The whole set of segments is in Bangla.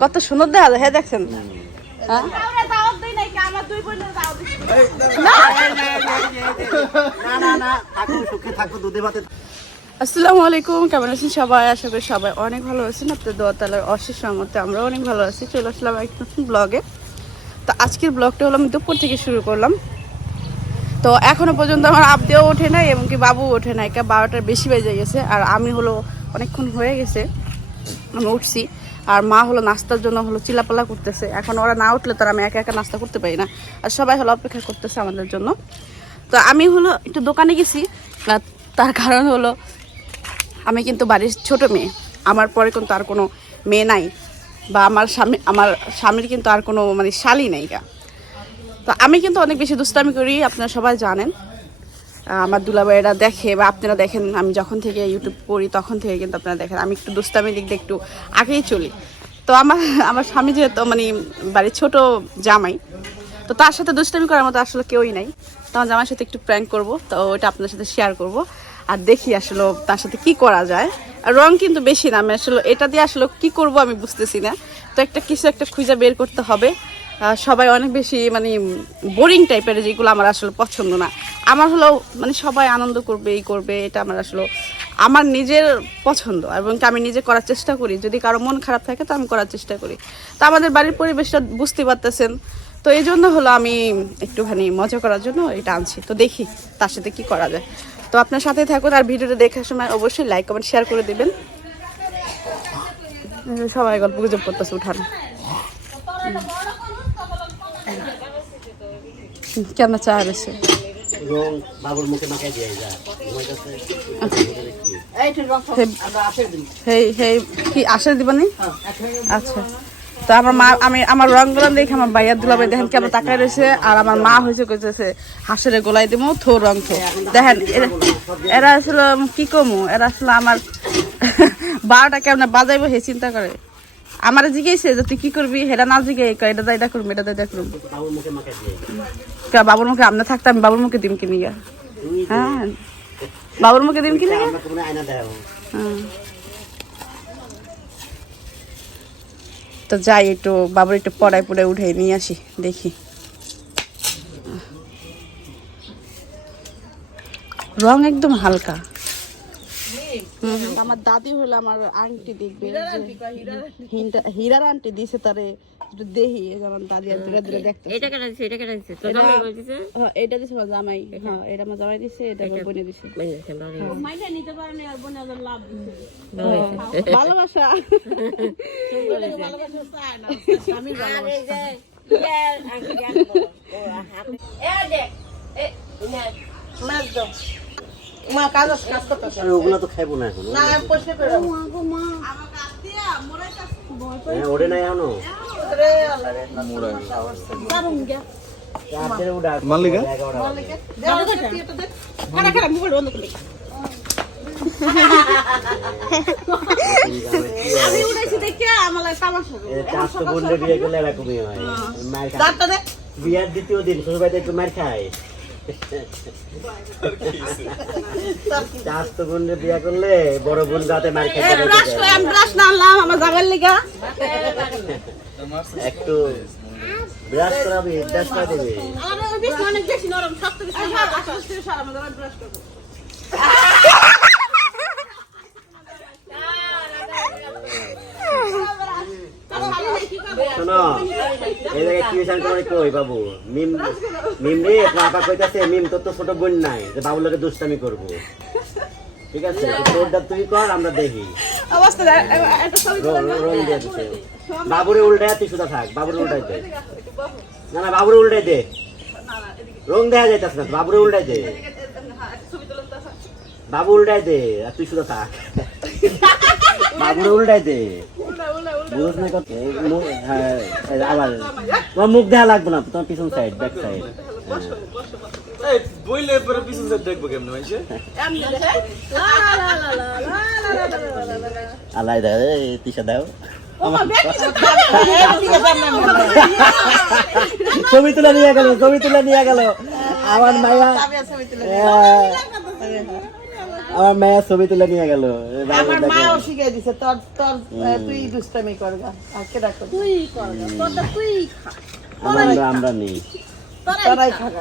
কত সুন্দর দেখা যায় হ্যাঁ দেখছেন? হ্যাঁ? কেমন সবাই? সবাই অনেক ভালো আছেন। আপনাদের দোয়া অশেষ আমরা অনেক ভালো আছি। চলে আসলাম এক নতুন ব্লগে তো আজকের ব্লগটা হলো আমি দুপুর থেকে শুরু করলাম। তো এখনও পর্যন্ত আমার আবদেও ওঠে নাই এবং কি বাবু ওঠে নাই। কা বারোটার বেশি বেজে গেছে, আর আমি হলো অনেকক্ষণ হয়ে গেছে, আমি উঠছি। আর মা হলো নাস্তার জন্য হলো চিলাপালা করতেছে। এখন ওরা না উঠলে তো আমি একা একা নাস্তা করতে পারি না। আর সবাই হলো অপেক্ষা করতেছে আমাদের জন্য। তো আমি হলো একটু দোকানে গেছি তার কারণ হলো আমি কিন্তু বাড়ির ছোট মেয়ে। আমার পরে কিন্তু আর কোনো মেয়ে নাই, বা আমার স্বামী, আমার স্বামীর কিন্তু আর কোনো মানে শালি নাই গা। তো আমি কিন্তু অনেক বেশি দুষ্টামি করি, আপনারা সবাই জানেন। আমার দুলাভাইয়েরা দেখে বা আপনারা দেখেন, আমি যখন থেকে ইউটিউব করি তখন থেকে কিন্তু আপনারা দেখেন, আমি একটু দুষ্টামি দিক দিয়ে একটু আগেই চলি। তো আমার আমার স্বামী যেহেতু মানে বাড়ির ছোট জামাই, তো তার সাথে দুষ্টামি করার মতো আসলে কেউই নাই। তো আমার জামাইয়ের সাথে একটু প্র্যাঙ্ক করব, তো ওটা আপনার সাথে শেয়ার করব আর দেখি আসলে তার সাথে কি করা যায়। আর রং কিন্তু বেশি না, আমি আসলে এটা দিয়ে আসলে কি করব আমি বুঝতেছি না। তো একটা কিছু একটা খুঁজে বের করতে হবে। সবাই অনেক বেশি মানে বোরিং টাইপের যেগুলো আমার আসলে পছন্দ না। আমার হলো মানে সবাই আনন্দ করবে, এই করবে, এটা আমার আসলে আমার নিজের পছন্দ এবং আমি নিজে করার চেষ্টা করি। যদি কারও মন খারাপ থাকে তো আমি করার চেষ্টা করি। তো আমাদের বাড়ির পরিবেশটা বুঝতে পারতেছেন। তো এই জন্য হলো আমি একটুখানি মজা করার জন্য এটা আনছি। তো দেখি তার সাথে কি করা যায়। তো আপনার সাথে থাকুন আর ভিডিওটা দেখার সময় অবশ্যই লাইক কমেন্ট শেয়ার করে দেবেন। সবাই গল্প গুজব করতেছে, উঠান। কেমন চা রয়েছে? এবং বাবুর মুখে মাখাই দিয়ে যা। ঘুমাইতেছে হেই হেই কি আসে দিবানি আচ্ছা। তো আমার মা আমি আমার রং গোলাম দেখে আমার বাইয়ার দুলাভাই দেখেন কেমন তাকায় রয়েছে আর আমার মা হয়েছে কইতেছে হাঁসের গোলাই দিমু থো রং থো দেখেন এরা- এরা আসলে কি কমু? এরা আসলে আমার বারোটা কেমন বাজাইবো হে চিন্তা করে। আমার জিজ্ঞেসে যে, তুই কি করবি? হেরা না জিগে এটা দায়দা করুম, এটা দায়দা করুম। বাবুর মুখে আমরা থাকতাম বাবুর মুখে দিম কিনি হ্যাঁ। বাবুর মুখে দিন কিনে হ্যাঁ। তো যাই, একটু বাবুর একটু পড়ায় পড়ে উঠে নিয়ে আসি, দেখি। রং একদম হালকা। আমার দাদি হলো আমার আংটি দেখবে হীরার আংটি দিছে তারে দেহি যেমন দাদি আর দূরে দূরে দেখতে এটা কেন দিছে? এটা কেন দিছে? জামাই হ্যাঁ এটা দিছে জামাই। হ্যাঁ এটা আমার জামাই দিছে এটা আমার বোনে দিছে। হ্যাঁ। নিতে পারে না আর বোনে লাভ দিছে। হ্যাঁ, ভালোবাসা। ভালোবাসা চায় না স্বামীর ভালোবাসা। এ দেখ এ মাছ দাও। মা কাজ কাজ ওগুলা তো খাইবো না এখন না পয়সা মা। হ্যাঁ, গো। মা আমি বিয়ে বিয়ার দ্বিতীয় দিন শ্বশুর বাড়িতে একটু মার খায়। চারশো বোনরে বিয়া করলে বড় বোন যাতে মার খেতে আমার জামার লিগা। একটু ব্রাশ করাবে ব্রাশ করে দেবে। অনেক বেশি নরম শক্ত বেশি ব্রাশ করব। শোনো কি তোমার কই বাবু? মিম মিম রে আপা কইতাছে মিম তোর তো ছোট বোন নাই যে বাবুর লোকে দুষ্টামি করব। ঠিক আছে? তোরটা তুই কর আমরা দেখি। অবস্থা একটা ছবি বাবুরে উল্টায় তুই সুদা থাক বাবুরে উল্টাই দে। না না বাবুরে উল্টাই দে। রং দেখা যাইতাছে না বাবুরে উল্টাই দে। বাবু উল্টাই দে আর তুই সুদা থাক। বাবুরে উল্টাই দে না কত হ্যাঁ আবার মুখ দেখা লাগবে না তোমার পিছন সাইড ব্যাক সাইড বইলে পরে পিছন সাইড দাও। ছবি তুলে নিয়ে গেল ছবি তুলে নিয়ে গেল। আমার মায়া আমার মায়ের ছবি তুলে নিয়ে গেল। আমার মাও শিখাই দিছে তোর তোর তুই দুষ্টামি করগা তুই কর তোরটা তুই আমরা আমরা নেই। তোরাই খাগা।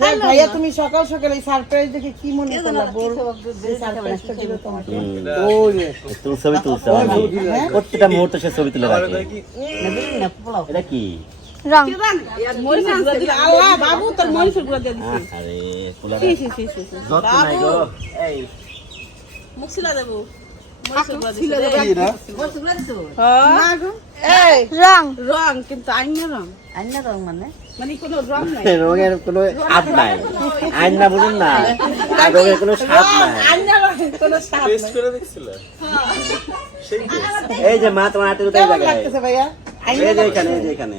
ভাইয়া তুমি সকাল সকালে সারপ্রাইজ দেখে কি মনে করলা? বল সারপ্রাইজটা দিল তোমাকে। তুল ছবি তুলছে প্রত্যেকটা মুহূর্তে সে ছবি তুলে রাখে। এটা কি? রং। আল্লাহ বাবু তোর মরিচের গুঁড়া দিয়ে দিছি। আরে কুলার সি সি সি সি যত নাই গো এই। মুখ ছিলা দেবো। মরিচের গুঁড়া দিছি না গো। এই রং। রং কিন্তু আইনা রং। আন্না রং মানে? মানে কোনো রং নাই। রঙের কোনো স্বাদ নাই। আইন না বুঝুন না রঙের কোনো স্বাদ নাই। আন্না রঙের কোনো স্বাদ টেস্ট নাই। করে দেখছিল? সেই টেস্ট এই যে মা তোমার হাতে কোথায় জায়গায়। এই যে এখানে এই যে এখানে।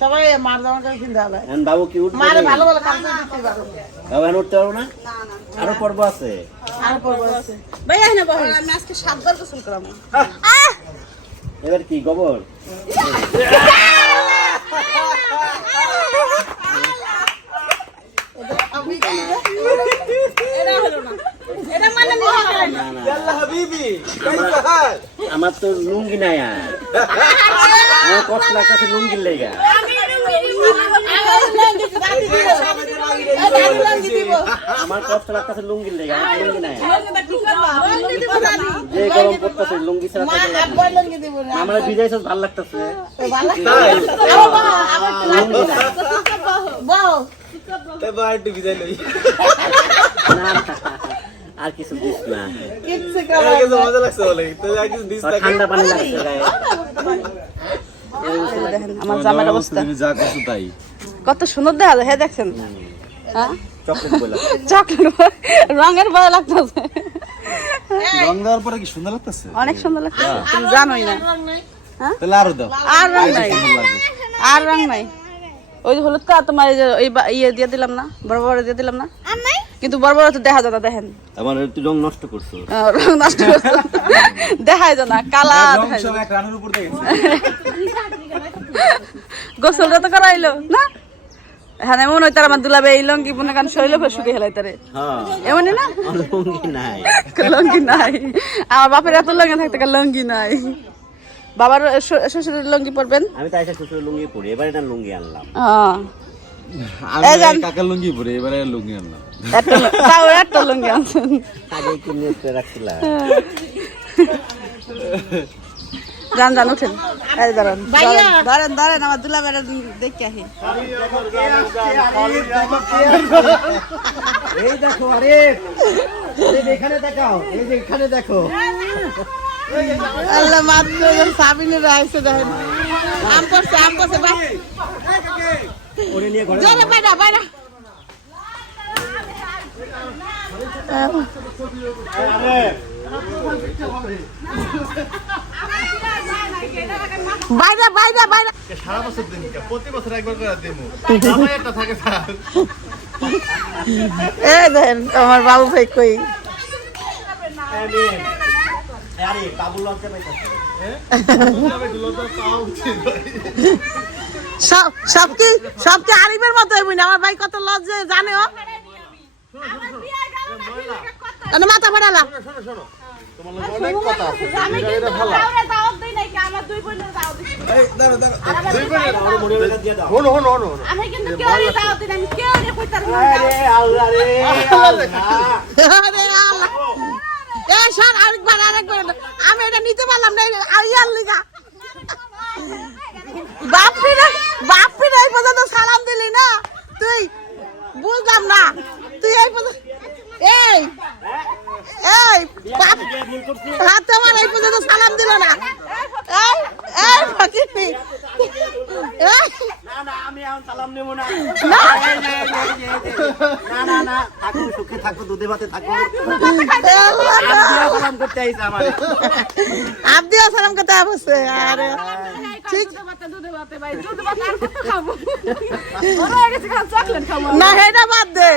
সবাই মার জামা করে। কিনতে হবে বাবু কি উঠবে? মারে ভালো ভালো কাম করে পারো বাবু এখন উঠতে পারব না? আরও পর্ব আছে। আর পর্ব আছে। ভাই আমি আজকে সাতবার গোসল করাম এবার কি গোবর? আমার তো লুঙ্গি নাই আর। আমার কষ্ট লাগতেছে লুঙ্গির লেগা। আমার কষ্ট লাগতেছে লুঙ্গির লেগা আমার লুঙ্গি নাই। যে গরম পড়তেছে লুঙ্গি ছাড়া আমার ভিজাইছ ভালো লাগতেছে। লুঙ্গি নাই তারপর আরেকটু বিদায় লই। আর কিছু দিস না। কাছে মজা লাগছে বলে তো আর কিছু দিস না ঠান্ডা পানি লাগছে আমার জামার অবস্থা। যা কিছু তাই। কত সুন্দর দেখা যায় হ্যাঁ দেখছেন? হ্যাঁ? চকলেট রঙের ভয় লাগতেছে। রং দেওয়ার পরে কি সুন্দর লাগতেছে? অনেক সুন্দর লাগতেছে। তুমি জানোই না। তাহলে আরও দাও। আর রং নাই। আর রং নাই। ওই যে হলুদ কা তোমার এই যে ওই বা- ইয়ে দিয়ে দিলাম না বড় বড় দিয়ে দিলাম না। কিন্তু বড় বড় তো দেখা যায় না দেখেন। আমার তুই রং নষ্ট করছ। রং নষ্ট করছে। দেখাই যায় না কালা দেখাই যায় এক রানের উপর দিয়ে গোসলটা তো করাইলো না? হ্যাঁ এমন হইতার আমার দুলাবে এই লঙ্কি মনে কারণ শৈল ফের হেলাই তারে। হ্যাঁ। এমনই না? লুঙ্গি নাই। লঙ্গি নাই। আমার বাপের এত লঙ্গি থাকতে কার লঙ্গি নাই। বাবার শ্বশুরের লঙ্গি পরবেন? আমি তাই শ্বশুর লুঙ্গি পরি এবার এটা লুঙ্গি আনলাম। হ্যাঁ। আমি কাকার লুঙ্গি পরে এবারে লুঙ্গি আনলাম। একটা ল- তাও একটা লঙ্গি আনছেন। আগে রাখছিলাম যান যান উঠেন। এই দাঁড়ান দাঁড়ান, দাঁড়ান আমার দুলা বেড়া দেখে আহি এই দেখো আরে। এখানে দেখাও এই যে এখানে দেখো। আল্লাহ মাত্র সাবিনের আইসে দেখেন। আম করছে আম করছে বাই ওরে নিয়ে ঘরে চলো বাইরা বাইরা বাইরা বাইরা বাইরা। সারা বছর দিন প্রতি বছর একবার করে দেবো। আমার একটা থাকে এ আমার বাবু ভাই কই? আরে বাবুল লজ্জা পাইতাছে। সব সব কি সব কি আরিফের মতো হইবি না? আমার ভাই কত লজ্জে জানে ও। মাথা ফাটালা মুড়ি বেলা দিয়ে দাও হনো হনো হনো আরে আল্লাহ রে আল্লাহ আরে আল্লাহ। এ সর আরেকবার আরেকবার। আমি এটা নিতে পারলাম না আইয়ার লিগা। বাপরে না বাপরে না এই পর্যন্ত সালাম দিলি না? তুই বুঝলাম না। তুই এই পর্যন্ত এই করছি হাতে আমার এই পর্যন্ত সালাম দিল না। এখন সালাম করতে বসে আরে। ঠিক। না হেটা বাদ দে।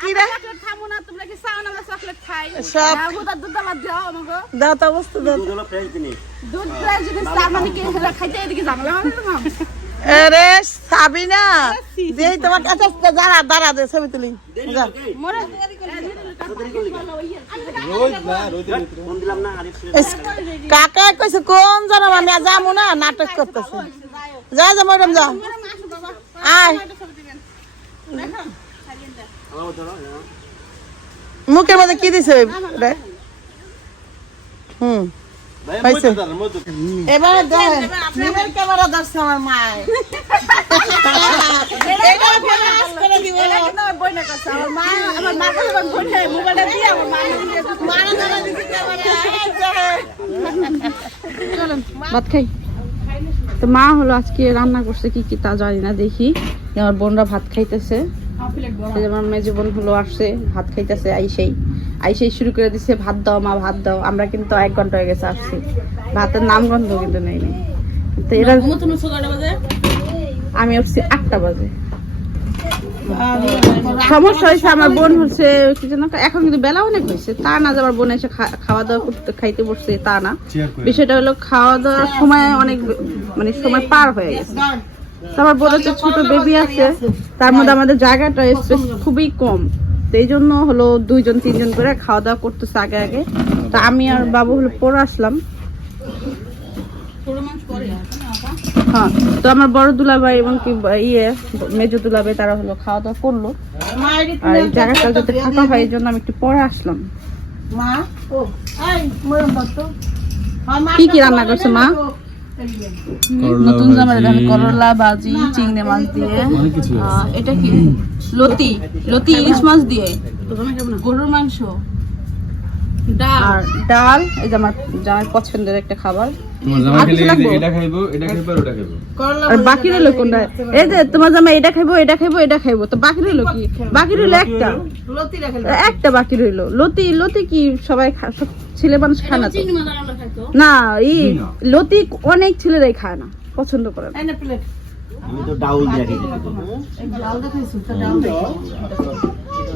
কি রে? চকলেট খাব না তোমরা কি চাও না আমরা চকলেট খাই? সব- না, দুধ আর দুধ ভাত দাও আমাকে দাও তো অবস্থা দুধ হলো ফ্রেশ জিনিস। দুধ প্রায় যদি তার মানে খাইতে এদিকে আরে সাবিনা যেই তোমার কাছে দাঁড়া দাঁড়া দে ছবি তুলি। যা। মরে ফোন দিলাম না আরিফ কাকা কইছে কোন জানাম আমি যাব না? নাটক করতেছে। যা যা ম্যাডাম যা। আয়। মুখের মধ্যে কি দিছে? রে? হুম। এবার ক্যামেরা ধরছে আমার মায়। ভাত খাই। তো মা হলো আজকে রান্না করছে কি কি তা জানি না দেখি। আমার বোনরা ভাত খাইতেছে। এই আমার মেজো বোন হলো আসছে ভাত খাইতেছে আইসেই। আইসেই শুরু করে দিছে ভাত দাও মা ভাত দাও। আমরা কিন্তু এক ঘণ্টা হয়ে গেছে আসছি। ভাতের নাম গন্ধ কিন্তু নেই তো আমি উঠছি আটটা বাজে। সমস্যা হয়েছে আমার বোন হচ্ছে এখন কিন্তু বেলা অনেক হয়েছে। তা না যে আমার বোন এসে খাওয়া দাওয়া করতে খাইতে বসছে তা না। বিষয়টা হলো খাওয়া দাওয়ার সময় অনেক মানে সময় পার হয়ে গেছে। আমার বোনের যে ছোট বেবি আছে তার মধ্যে আমাদের জায়গাটা স্পেস খুবই কম। তো এই জন্য হলো দুইজন তিনজন করে খাওয়া দাওয়া করতেছে আগে আগে। তো আমি আর বাবু হলো পরে আসলাম। হ্যাঁ তো আমার বড় দুলাভাই এবং কি ইয়ে মেজো দুলাভাই তারা হলো খাওয়া দাওয়া করল। আর এই জায়গাটা যাতে ফাঁকা হয় এই জন্য আমি একটু পরে আসলাম। কি কি রান্না করছে মা? নতুন জামার দেখেন করলা ভাজি চিংড়ি মাছ দিয়ে। আহ, এটা কি? লতি। লতি ইলিশ মাছ দিয়ে? গরুর মাংস। আর ডাল এই যে আমার জামাই পছন্দের একটা খাবার। আর বাকি রইল কোনটা? এই যে তোমার জামাই এটা খাইবো এটা খাইবো এটা খাইবো। তো বাকি রইল কি? বাকি রইল একটা? একটা বাকি রইল। লতি লতি কি সবাই খা- ছেলে মানুষ খায় না না ই লতি অনেক ছেলেরাই খায় না পছন্দ করে না।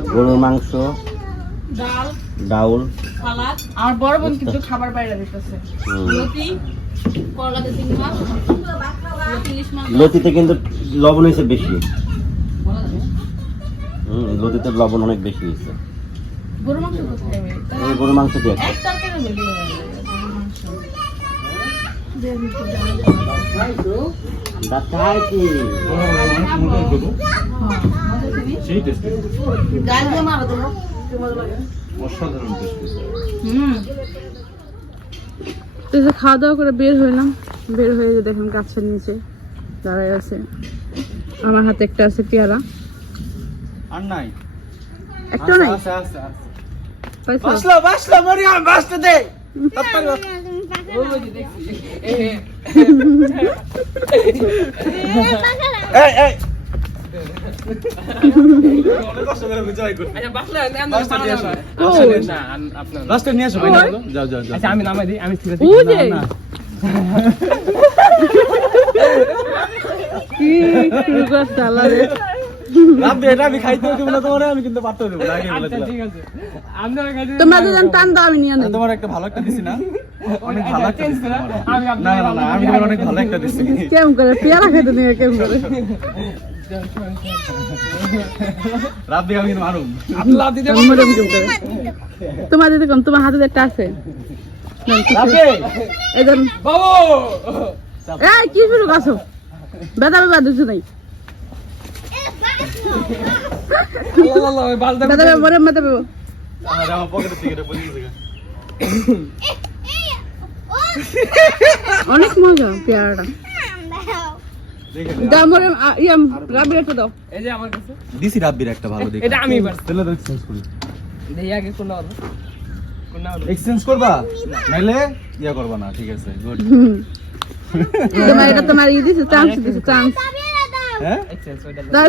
গরুর মাংস ডাল ডাউল। সালাদ। আমার বড় বোন কিন্তু খাবার বাইরে দিতেছে। লতি লতিতে কিন্তু লবণ হয়েছে বেশি। হুম লতিতে লবণ অনেক বেশি হয়েছে। গরু মাংস কোথায় মাংস। এক তরকারি দাঁত খায় কি ডাল দিয়ে মারো দেবো তো যে খাওয়া দাওয়া করে বের হইলাম। বের হয়ে যে দেখেন গাছের নিচে দাঁড়ায় আছে। আমার হাতে একটা আছে পেয়ারা। আর নাই। একটা নাই? আছে আছে আছে। বাসলো বাসলো মরিয়াম বাসতে দে। এই এই আচ্ছা আমি নামাই দিই আমি স্থির আছি। কি শুরু করছে আল্লাহ রে। এটা আমি খাইতে দেবো না তোমার আমি কিন্তু পারতে দেবো না আগে আচ্ছা বলেছিলাম। ঠিক আছে। আপনারা কাছে তোমরা দুজন টান দাও আমি নিয়ে নেব। তোমার একটা ভালো একটা দিছি না? অনেক ভালো একটা দিছি। করে তোমার। আমি না না না আমি তোমার অনেক ভালো একটা দিছি। কেমন করে? পেয়ারা কেমন করে? রাত আমি কিন্তু মারুম। আল্লাহ দিতে মরম কেমন করে? তোমার দিদি কম তোমার হাতে একটা আছে। বাবু! এই কি শুরু করছ? বেদা বেদা দুটো অনেক মজা পেয়ারাটা। দেখে ইয়াম রাবি একটা দাও। এই যে আমার কাছে। দিছি রাব্বির একটা ভালো দেখে এটা আমি তাহলে এক্সচেঞ্জ করি। দেই আগে কোন নাও কোন নাও এক্সচেঞ্জ করবা? নাইলে ইয়া করবা না ঠিক আছে গুড তোমার এটা তোমার ই দিছে চান্স দিছে চান্স হ্যাঁ?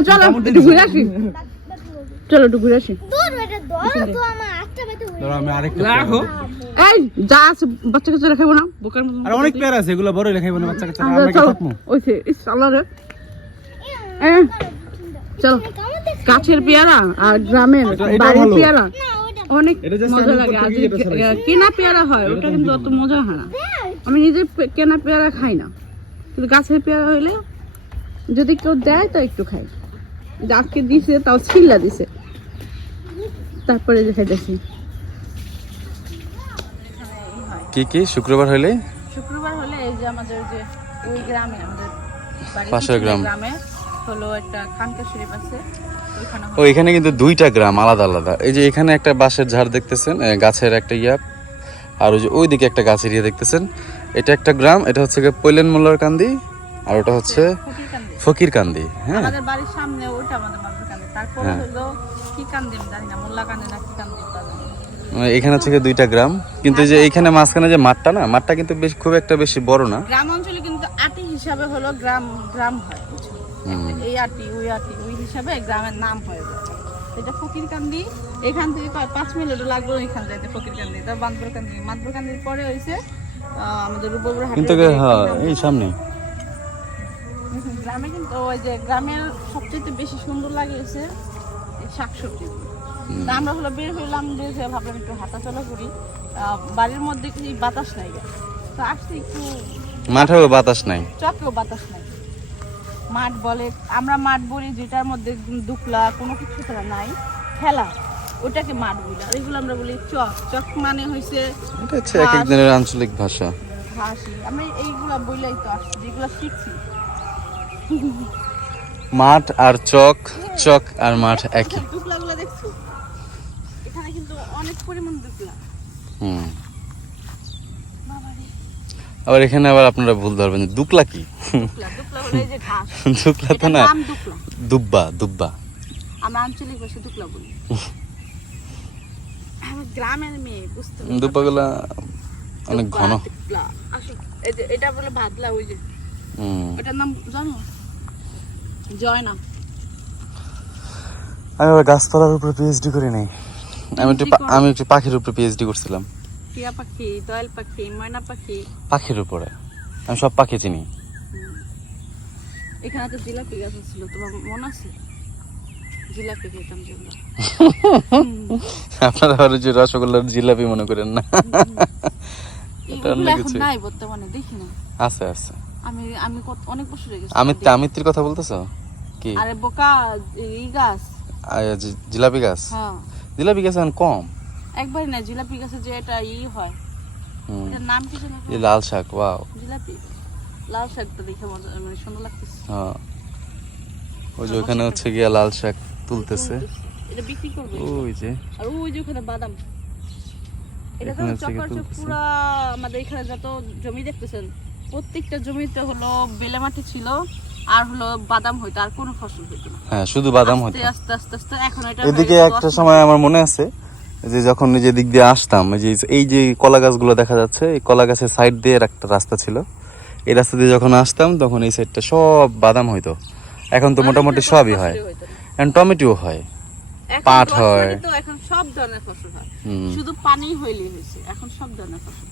চলো একটু ঘুরে আসি। চলো একটু ঘুরে আসি। দূর বেটা ধরো তো আমার আটটা বেটা ধরো আমি আরেকটা রাখো। এই যা আছে বাচ্চা কাচ্চা রেখাবো না। বোকার মতো আর অনেক পেয়ার আছে এগুলো বড় লেখাইবো না বাচ্চা কাচ্চা আমরা আমরা কি চলো ওইছে ইস আল্লাহ রে। চলো। কাছের পেয়ারা আর গ্রামের বাড়ির পেয়ারা। অনেক মজা লাগে। কেনা পেয়ারা হয় ওটা কিন্তু অত মজা হয় না। আমি নিজে কেনা পেয়ারা খাই না। কিন্তু গাছের পেয়ারা হইলে যদি কেউ দেয় তো একটু খাই। যাকে দিছে তাও ছিল্লা দিছে। তারপরে যে খাইতেছি কি কি? শুক্রবার হলে শুক্রবার হলে এই যে আমাদের যে ওই গ্রামে আমাদের পাশের গ্রাম। গ্রামে হলো একটা খানকা শরীফ আছে ও এখানে কিন্তু দুইটা গ্রাম আলাদা আলাদা। এই যে এখানে একটা বাঁশের ঝাড় দেখতেছেন গাছের একটা ইয়া। আর ওই যে ওইদিকে একটা গাছের ইয়ে দেখতেছেন। এটা একটা গ্রাম এটা হচ্ছে গিয়ে পৈলেন মোল্লার কান্দি আর ওটা হচ্ছে ফকির কান্দি হ্যাঁ। আমাদের বাড়ির সামনে ওইটা আমাদের মাদ্রাসা কান্দি। তারপরে হ্যাঁ। হলো কি কান্দি জানি না মোল্লা কান্দি না কি কান্দি তা জানি না। মানে এখানে হচ্ছে দুইটা গ্রাম। কিন্তু যে এইখানে মাঝখানে যে মাঠটা না মাঠটা কিন্তু বেশ খুব একটা বেশি বড় না। গ্রাম অঞ্চলে কিন্তু আটি হিসাবে হলো গ্রাম গ্রাম হয় এই আটি ওই আটি ওই হিসাবে গ্রামের নাম হয় এটা ফকিরকান্দি এখান থেকে পাঁচ মিনিট লাগল এখান যাইতে ফকিরকান্দি তার বান্দরকান্দি। মাদবরকান্দির পরে হয়েছে আমাদের রূপপুর কিন্তু হ্যাঁ এই সামনে। গ্রামে কিন্তু ওই যে গ্রামের সবচেয়ে বেশি সুন্দর শাকসবজি। তা আমরা হলো বের হইলাম বের হয়ে ভাবলাম একটু হাঁটাচলা করি। বাড়ির মধ্যে কি বাতাস নাই তো আসতে একটু মাঠেও বাতাস নাই? চকেও বাতাস নাই। মাঠ বলে আমরা মাঠ বলি যেটার মধ্যে দুকলা কোনো কিছু তারা নাই খেলা ওটাকে মাঠ বলি। আর এগুলো আমরা বলি চক। চক মানে হয়েছে এটা হচ্ছে এক এক দিনের আঞ্চলিক ভাষা। ঘাসি আমরা এইগুলা বইলাই তো আসছি যেগুলো শিখছি। মাঠ আর চক চক আর মাঠ একই। দুকলাগুলো দেখছ? এখানে কিন্তু অনেক পরিমাণ দুকলা হুম। আবার এখানে আবার আপনারা ভুল ধরবেন দুকলা কি? দুকলা তো না। দুব্বা দুব্বা। আমরা আঞ্চলিক দুকলা বলি। গ্রামের মেয়ে বুঝতে দুব্বাগুলা অনেক ঘন। দুকলা। এই যে এটা বলে ভাদলা ওই যে। ওটার নাম জানো? জয় না। আমি আবার গাছপালার উপরে পিএইচডি করি নাই। আমি একটু আমি একটু পাখির উপরে পিএইচডি করছিলাম। টিয়া পাখি দয়াল পাখি ময়না পাখি। পাখির উপরে। আমি সব পাখি চিনি। এখানে তো জিলাপি গাছ ছিল তোমার মনে আছে? জিলাপি খেতাম আপনারা আবার যে রসগোল্লার জিলাপি মনে করেন না? এখন নাই বর্তমানে দেখি না আছে আছে। আমি আমি কত অনেক বছর হয়ে গেছে আমিত্তি আমিত্তির কথা বলতেছো? কি? আরে বোকা এই গাছ। জিলাপি গাছ? হ্যাঁ। জিলাপি গাছ এখন কম? একবারই না জিলাপি গাছে যে এটা ই হয়। এটার নাম কি যেন? এই লাল শাক ওয়াও। জিলাপি। লাল শাকটা দেখে মানে সুন্দর লাগতেছে। হ্যাঁ। ওই যে ওখানে হচ্ছে গিয়া লাল শাক তুলতেছে। এটা বিক্রি করবে ওই যে। আর ওই যে ওখানে বাদাম। এটা তো চক্কর। পুরা আমাদের এখানে যত জমি দেখতেছেন প্রত্যেকটা জমিতে হলো বেলে মাটি ছিল আর হলো বাদাম হইতো আর কোনো ফসল হইতো না। হ্যাঁ শুধু বাদাম হতো আস্তে আস্তে আস্তে এখন এটা এদিকে একটা সময় আমার মনে আছে যে যখন নিজে দিক দিয়ে আসতাম এই যে এই যে কলা গাছগুলো দেখা যাচ্ছে এই কলা গাছের সাইড দিয়ে একটা রাস্তা ছিল। এই রাস্তা দিয়ে যখন আসতাম তখন এই সাইডটা সব বাদাম হইতো। এখন তো মোটামুটি সবই হয়। হইতো এখন টমেটো হয় পাট হয়। তো এখন সব ধরনের ফসল হয়। শুধু পানি হইলেই হয়েছে এখন সব ধরনের ফসল